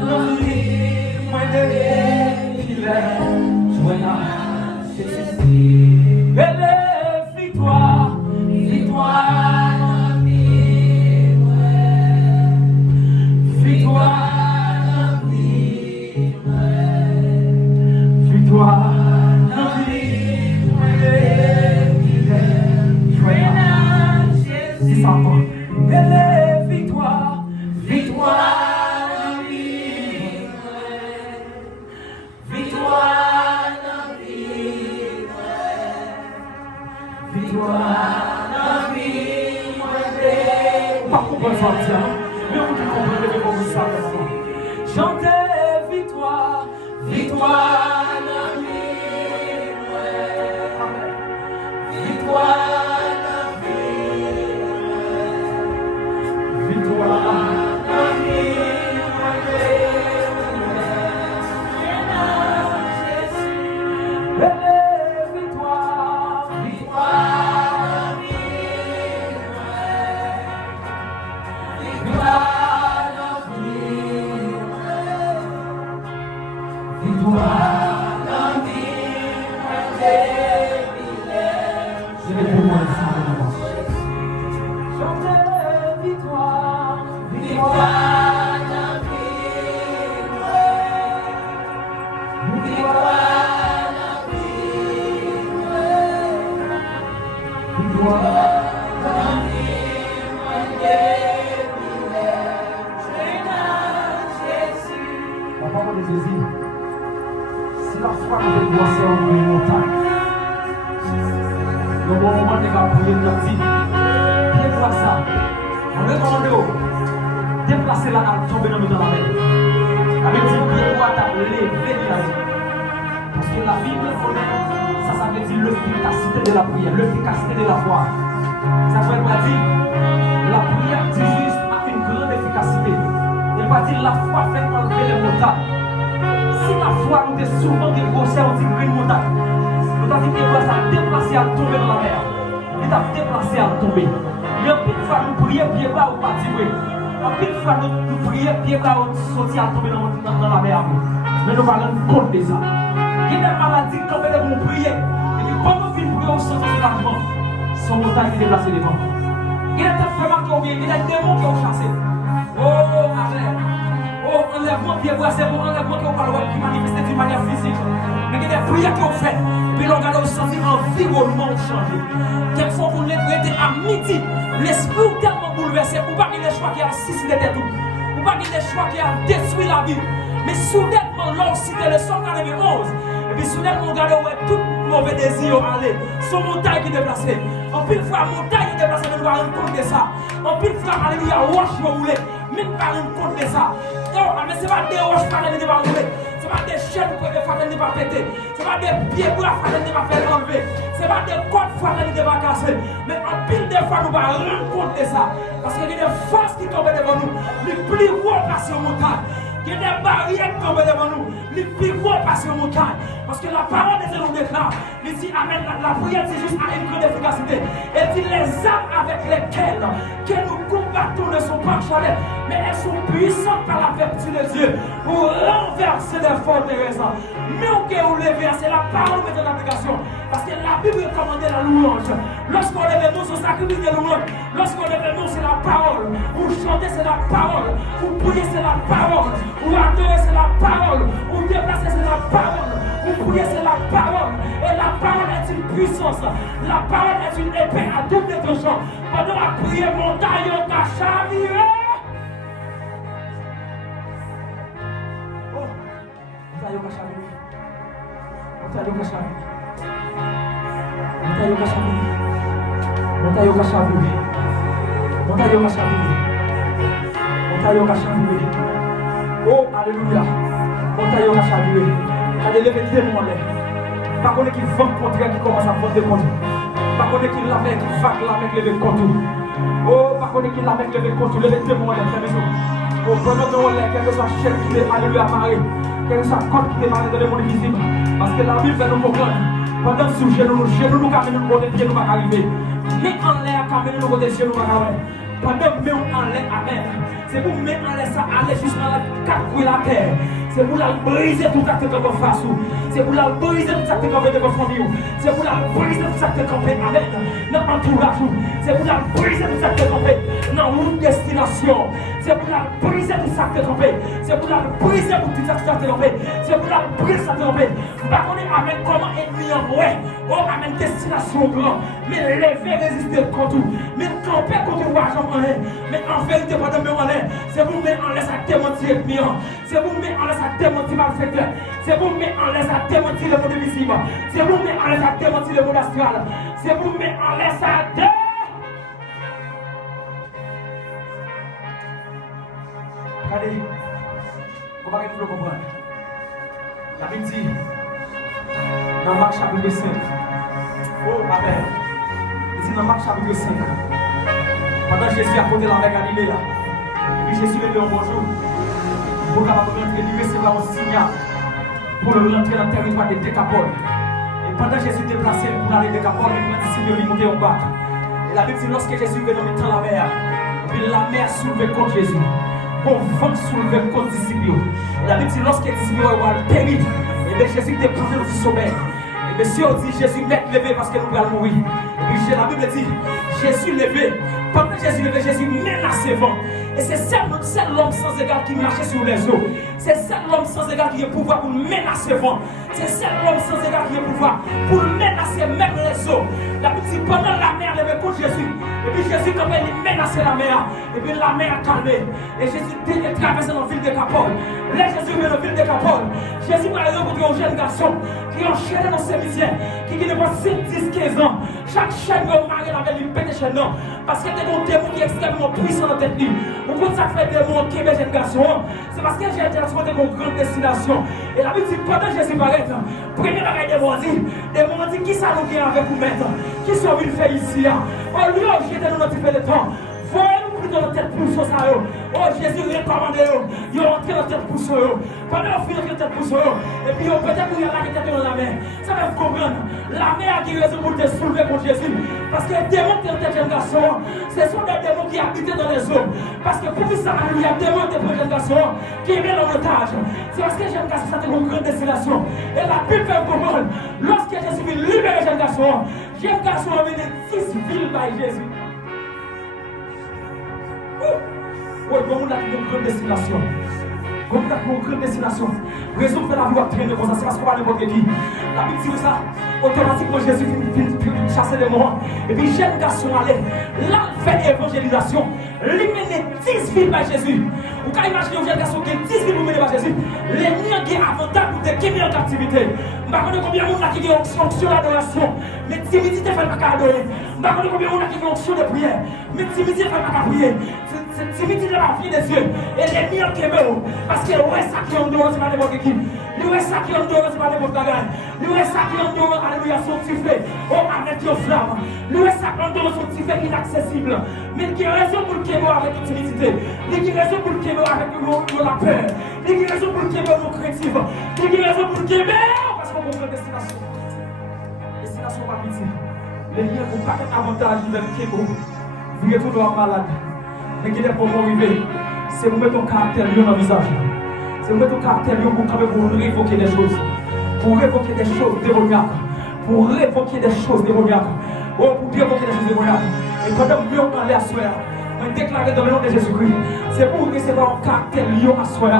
dans vie, moi de filet, joie, Jésus. Belle victoire, victoire dans vie, victoire dans vie, victoire dans vie, moi de filet, joie, Jésus. C'est ça encore. Belle victoire, victoire. Mais on peut comprendre comme ça. Chantez victoire, victoire dans vie, victoire dans vie, victoire dans vie, belle victoire, victoire dans vie. Si la foi nous est drossée en une montagne, le bon moment de la prière nous dit, déplace ça, on demande déplacer la à tomber dans la mer. Avec dit, pied droit à lever la vie. Parce que la Bible connaît, ça veut dire l'efficacité de la prière, l'efficacité de la foi. Ça veut pas dire, la prière du juste a une grande efficacité. Il va dire, la foi fait enlever les montagnes. Si la foi nous est souvent dégrossée, on dit une montagne. Nous avons dit que ça a déplacé à tomber dans la mer. Il a déplacé à tomber. Mais en plus de fois nous prions, pied bas ou pas tirer. En plus de fois nous prions, pied bas ou sortir à tomber dans la mer. Mais nous allons compte de ça. Il y a des maladies qui tombent de mon prier. Et puis quand nous finissons prier au centre de l'argent, son montagne est déplacée devant. Il y a des femmes qui ont bien, il y a des démons qui ont chassé. Oh, amen. Oh, enlèvement pied bas, c'est bon, enlèvement qui qui manifeste d'une manière physique. Mais il y a des prières qui ont fait. Puis l'on regarde au sens environnement changé. Quelquefois, vous les prêtez à midi. L'esprit est tellement bouleversé. Vous n'avez pas des choix qui a assassiné des tout. Vous n'avez pas des choix qui a détruit la vie. Mais soudainement, l'homme cité le 191. Et puis soudainement, on regarde où tout mauvais désir aller. Son montagne qui est déplacée. En pile fois, montagne est déplacée. Nous allons compte de ça. En pile fois, alléluia, roche vous voulez. Même pas une compte de ça. Non, mais ce n'est pas des roches qui ne pas rouler. Ce n'est pas des chaînes que les femmes ne pas péter. Ce n'est pas des pieds pour la femme ne pas faire enlever. Ce n'est pas des côtes pour la femme ne pas casser. Mais en pile de fois, nous allons rendre compte de ça. Parce qu'il y a des forces qui tombent devant nous. Les plus gros passent aux montagnes. Il y a des barrières qui tombent devant nous. Les plus gros passent aux montagnes. Parce que la parole de Dieu nous déclare. Il dit Amen. La prière, c'est juste à une grande efficacité. Elle dit les armes avec lesquelles que nous combattons ne sont pas charnelles, mais elles sont puissantes par la vertu de Dieu pour renverser les forteresses. Mais on peut lever, c'est la parole de l'application. Parce que la Bible commande la louange. Lorsqu'on lève nous, c'est sacrifice de louange. Lorsqu'on lève nous, c'est la parole. Ou chanter, c'est la parole. Ou prier, c'est la parole. Ou adorer, c'est la parole. Ou déplacer, c'est la parole. Ou prier, c'est la parole. Et la parole est une puissance. La parole est une épée à double tranchant. Pendant la prière, montagne, on t'a chaviré. Oh, montagne, on t'a chaviré. Montagne, on t'a chaviré. Montagne, on t'a chaviré. Montagne, on t'a chaviré. Montagne, on t'a chaviré. Montagne, on t'a chaviré. Oh, alléluia. Montagne, on t'a chaviré. Allez, levez les mots là. Pas qu'on est qui vend contraire qui commence à vendre des contre. Pas qu'on est qui la met, qui va la mettre lever contre. Oh, pas qu'on est qui la met lever contre. Levez les mots là, frère maison. Oh, prenons de là, quelle que soit chaîne qui est alléluia marée. Quelle que soit côte qui est marée dans le monde visible. Parce que la Bible fait nous comprendre. Pendant que sous genoux, nous caminons nous côté pied nous va arriver. Mais en l'air, caminons nous côté ciel nous va arriver. Pendant que nous en l'air, amen. C'est pour mettre en l'air ça, aller jusqu'à la quatre coins de la terre. C'est pour la briser tout acte comme face. C'est pour la briser tout acte comme de votre famille. C'est pour la briser tout acte comme avec dans l'entourage. C'est pour la briser tout acte comme dans une destination. C'est pour la briser tout acte comme c'est pour la briser tout acte comme c'est pour la briser ça comme pas qu'on est avec comment ennemi en ouais. Oh amène destination grand. Mais lever résister contre tout. Mais camper contre le argent en l'air. Mais en vérité pas de me en l'air. C'est pour mettre en l'air ça démentir ennemi. C'est pour mettre en l'air ça démentir malfaiteur. C'est pour mettre en l'air ça démentir le monde invisible. C'est pour mettre en l'air ça démentir le monde astral. C'est pour mettre en l'air ça regardez, on va essayer de comprendre. La Bible dit, dans Marc chapitre 5, oh amen, il dit dans Marc chapitre 5, pendant que Jésus a côté la mer Galilée, et puis Jésus est dit un bonjour, pour capable rentrer, il recevra un signal pour rentrer dans le territoire de Décapole. Et pendant que Jésus déplacé pour aller à Décapole, il prend disciple de monter en bas. Et la Bible dit, lorsque Jésus venait dans la mer, puis la mer soulevait contre Jésus. Pour vent soulever contre les disciples. La Bible dit lorsque les disciples ont péri, et bien Jésus était pris dans le sommeil. Et bien si on dit Jésus mec levé parce que nous allons mourir. Et puis la Bible dit Jésus levé. Pendant que Jésus levé, Jésus menace le vent. Et c'est seul l'homme sans égard qui marchait sur les eaux. C'est seul l'homme sans égard qui a pouvoir pour menacer le vent. C'est seul l'homme sans égard qui a pouvoir pour menacer même les eaux. La Bible dit pendant la mer levée contre Jésus. Et puis Jésus quand il menaçait la mer. Et puis la mer a calmé. Et Jésus est traversé dans la ville de Décapole. Là Jésus vient dans la ville de Décapole. Jésus va aller rencontrer un jeune garçon qui est enchaîné dans ses misères. Qui n'est pas 5, 10, 15 ans. Chaque chaîne de mari avait lui pété chaîne. Parce qu'il y a des démons qui sont extrêmement puissants dans tête. Vous comprenez ça fait des démons qui est jeune garçon. C'est parce que j'ai un garçon de une grande destination. Et la Bible dit pendant que Jésus paraît, premier bagaille des démons dit qui ça nous vient avec vous mettre. Qui sont venus faire ici. Oh lui, j'étais dans notre fait de temps. Voyez-nous plutôt dans tête pour ça. Oh Jésus recommandé. Ils ont entré dans tête pour ça. Pendant qu'on finit dans tête pour ça. Et puis peut-être qu'il y a là qui était dans la mer. Ça va vous comprendre. La mer qui raison pour te soulever pour Jésus. Parce que les démons qui ont été jeunes garçons, ce sont des démons qui habitent dans les eaux. Parce que pour ça, il y a des démons de jeunes garçons qui aiment l'otage. C'est parce que jeunes garçons, ça une grande destination. Et la Bible fait comprendre. Lorsque Jésus vient libérer jeunes garçons a mené 10 villes par Jésus. Oui, bon, on a une grande destination. On a une grande destination. Raison pour la vie à traîner comme ça, c'est parce qu'on va n'importe qui. La Bible dit ça, automatiquement Jésus finit chasser les morts. Et puis, jeune garçon allait, là, fait évangélisation. Il mène 10 villes par Jésus. Vous pouvez imaginer un jeune garçon qui a 10 villes pour mener par Jésus. Les liens qui ont avantage pour te gagner en captivité. Je ne sais pas combien de monde qui ont onction d'adoration. Mais timidité fait pas qu'à adorer. Je ne sais pas combien de monde qui ont onction de prière. Mais timidité fait pas qu'à prier. C'est timidité de la vie des yeux. Et les liens qui ont parce que ouais ça qui est en dehors, c'est pas n'importe qui. Le ça qui est en dehors, c'est pas n'importe bagaille. Le ça qui est en dehors, alléluia, son sifflet. Oh, avec your flamme. Le ça qui est en dehors, son sifflet inaccessible. Mais qui a raison pour le quémeur avec une timidité. Qui a raison pour le quémeur avec la peur. Qui a raison pour le quémeur non créatif. Qui a raison pour le quémeur parce qu'on comprend destination. Destination pas pitié. Les liens pour pas qu'un avantage de le quémeur. Vous êtes tout malade. Mais qui est pour m'arriver. C'est vous mettre ton caractère dans le visage. C'est vous mettre ton caractère pour révoquer des choses. Pour révoquer des choses démoniaques. Pour révoquer des choses démoniaques. Oh, pour révoquer des choses démoniaques. Et pendant que nous allons aller à soi, on déclare dans le nom de Jésus-Christ. C'est pour recevoir un caractère lion à soi.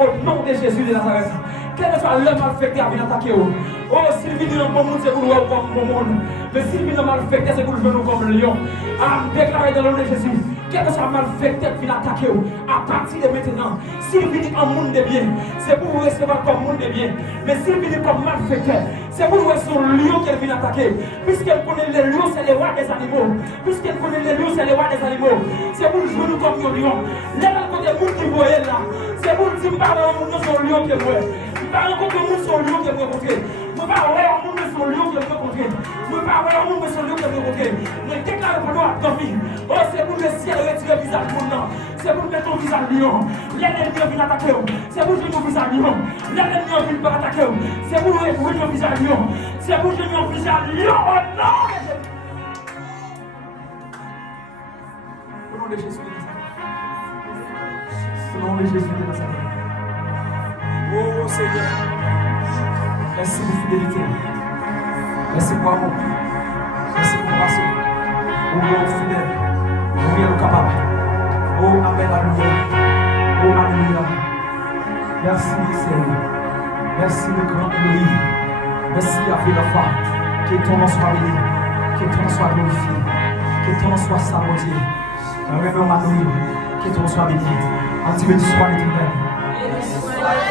Au nom de Jésus de Nazareth. Quel que soit l'homme malfecté à venir attaquer. Oh, s'il vient dans le bon monde, c'est pour nous comme bon monde. Mais s'il vient malfecté, c'est pour nous comme lion. À déclarer dans le nom de Jésus. Quel que soit malfecté qui vient attaquer, à partir de maintenant, s'il vient en monde de bien, c'est pour vous recevoir comme monde de bien. Mais s'il vient comme malfecté, c'est pour vous recevoir le lion qui vient attaquer. Puisqu'elle connaît les lions, c'est les rois des animaux. Puisqu'elle connaît les lions, c'est les rois des animaux. C'est pour jouer nous comme nos lions. Là, côté monde qui voyait là, c'est pour dire que nous sommes lions qui voient. Par contre, nous sommes lions qui vont rencontrer. Nous ne parlons pas de nous sommes lions qui vont rencontrer. Nous ne parlons pas de nous sommes lions qui vont rencontrer. Nous déclarons pour nous à dormir. Oh, c'est pour le ciel retirer le visage pour nous. C'est pour mettre ton visage lion. L'ennemi vient attaquer. C'est pour jouer ton visage lion. L'ennemi vient pas attaquer. C'est pour jouer ton visage lion. C'est pour jouer ton visage lion. Oh non! Au nom de Jésus. au nom de Jésus de Nazareth. Oh Seigneur, merci pour fidélité. Merci pour amour. Merci pour compassion. Oh, fidèle. Oh, bien capable. Oh, Amen, Alléluia. Oh, Alléluia. Merci, Seigneur. Merci, le grand Louis. Merci, avec la foi. Que ton nom soit béni. Que ton nom soit glorifié. Que ton nom soit salué. Que ton nom soit béni. En Dieu, tu sois l'éternel.